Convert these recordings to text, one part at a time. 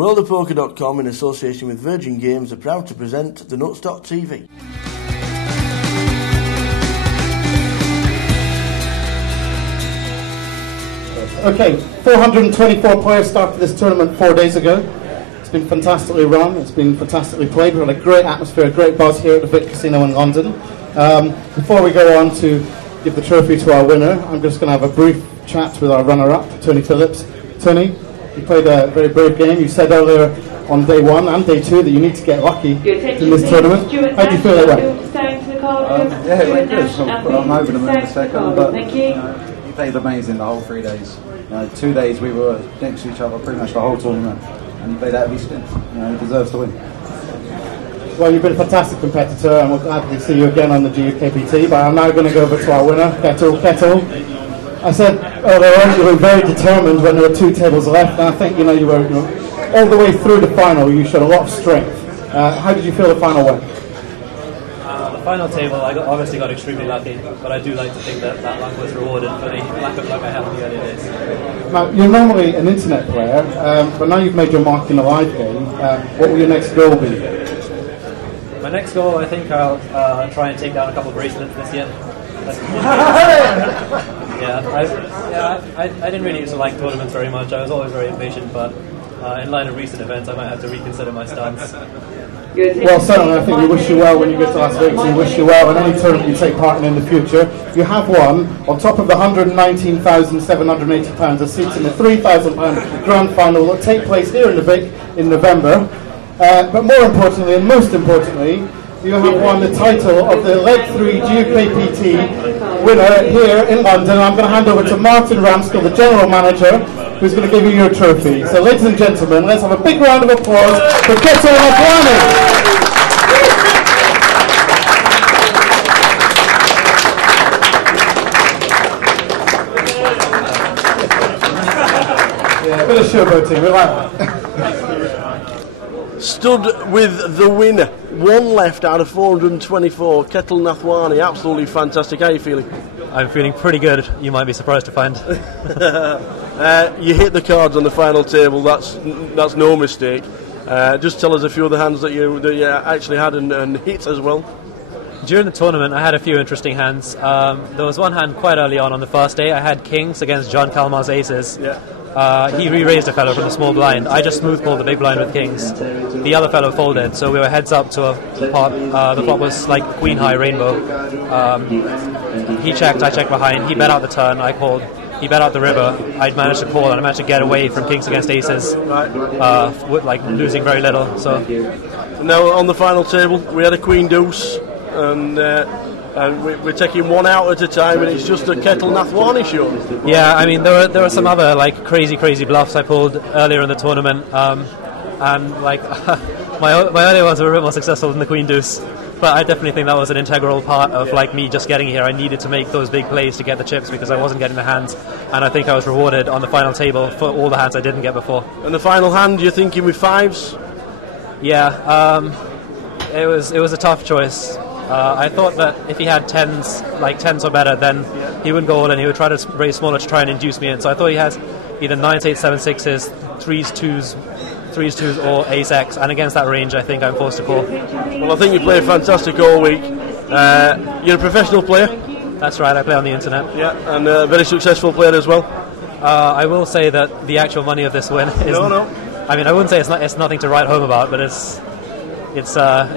WorldofPoker.com in association with Virgin Games are proud to present the nutztv. Okay, 424 players started this tournament 4 days ago. It's been fantastically run, it's been fantastically played. We've had a great atmosphere, a great buzz here at the Vic Casino in London. Before we go on to give the trophy to our winner, I'm just going to have a brief chat with our runner-up, Tony Phillips. Tony, you played a very brave game. You said earlier on day one and day two that you need to get lucky in this tournament. How do you feel it went? Yeah, it went good. I'm over the moon in a second, but he played amazing the whole 3 days. 2 days we were next to each other pretty much the whole tournament, and he played out of his skin. He deserves to win. Well, you've been a fantastic competitor, and we're glad to see you again on the GUKPT. But I'm now going to go over to our winner, Ketul. I said earlier on you were very determined when there were 2 tables left, and I think you were all the way through the final. You showed a lot of strength. How did you feel the final went? The final table, I obviously got extremely lucky, but I do like to think that luck was rewarded for the lack of luck I had in the early days. Now, you're normally an internet player, but now you've made your mark in a live game. What will your next goal be? My next goal, I think I'll try and take down a couple of bracelets this year. I didn't really used to like tournaments very much. I was always very impatient, but in light of recent events, I might have to reconsider my stance. Well, certainly, I think we wish you well when you get to Las Vegas. We wish you well in any tournament you take part in the future. You have won, on top of the £119,780 of seats in the £3,000 grand final that will take place here in the Vic in November. But more importantly, and most importantly, you have won the title of the Leg 3 GUKPT winner here in London. I'm going to hand over to Martin Ramskill, the General Manager, who's going to give you your trophy. So ladies and gentlemen, let's have a big round of applause for Ketul and Nathwani. Yeah, a bit of showboating, we like that. Stood with the winner. 1 left out of 424. Ketul Nathwani, absolutely fantastic. How are you feeling? I'm feeling pretty good, you might be surprised to find. You hit the cards on the final table, that's no mistake. Just tell us a few of the hands that you actually had and hit as well. During the tournament, I had a few interesting hands. There was one hand quite early on the first day. I had kings against John Kalmar's aces. Yeah. He re-raised a fellow from the small blind. I just smooth called the big blind with kings. The other fellow folded, so we were heads up to a pot. The flop was like queen high rainbow. He checked, I checked behind. He bet out the turn, I called. He bet out the river. I managed to call, and I managed to get away from kings against aces, losing very little. So now on the final table, we had a queen deuce, and we're taking one out at a time, and it's just a Ketul Nathwani show. Yeah, I mean there were some other crazy bluffs I pulled earlier in the tournament, and my earlier ones were a bit more successful than the queen deuce. But I definitely think that was an integral part of me just getting here. I needed to make those big plays to get the chips because I wasn't getting the hands, and I think I was rewarded on the final table for all the hands I didn't get before. And the final hand, you're thinking with fives? Yeah, it was a tough choice. I thought that if he had tens, tens or better, then he wouldn't go all in. He would try to raise smaller to try and induce me in. So I thought he has either 9s, 8s, 7s, 6s, 3s, 2s, or ace X, and against that range I think I'm forced to call. Well, I think you played fantastic all week. You're a professional player? That's right, I play on the internet. Yeah, and a very successful player as well. I will say that the actual money of this win is... No. I mean, I wouldn't say it's nothing to write home about, but it's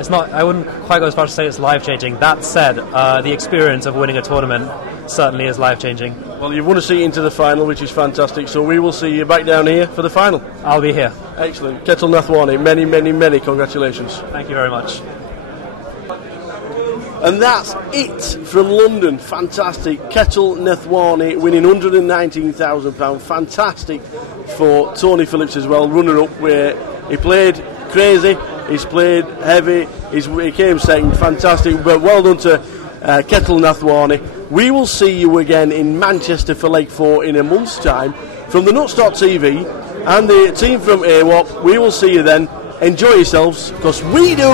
not. I wouldn't quite go as far as to say it's life-changing. That said, the experience of winning a tournament certainly is life-changing. Well, you've won a seat into the final, which is fantastic, so we will see you back down here for the final. I'll be here. Excellent. Ketul Nathwani, many congratulations. Thank you very much. And that's it from London. Fantastic. Ketul Nathwani winning £119,000. Fantastic for Tony Phillips as well, runner-up, where he played crazy, he's played heavy, he came second. Fantastic, but well done to Ketul Nathwani. We will see you again in Manchester for Leg 4 in a month's time. From the nutztv and the team from AWOP, we will see you then. Enjoy yourselves, because we do.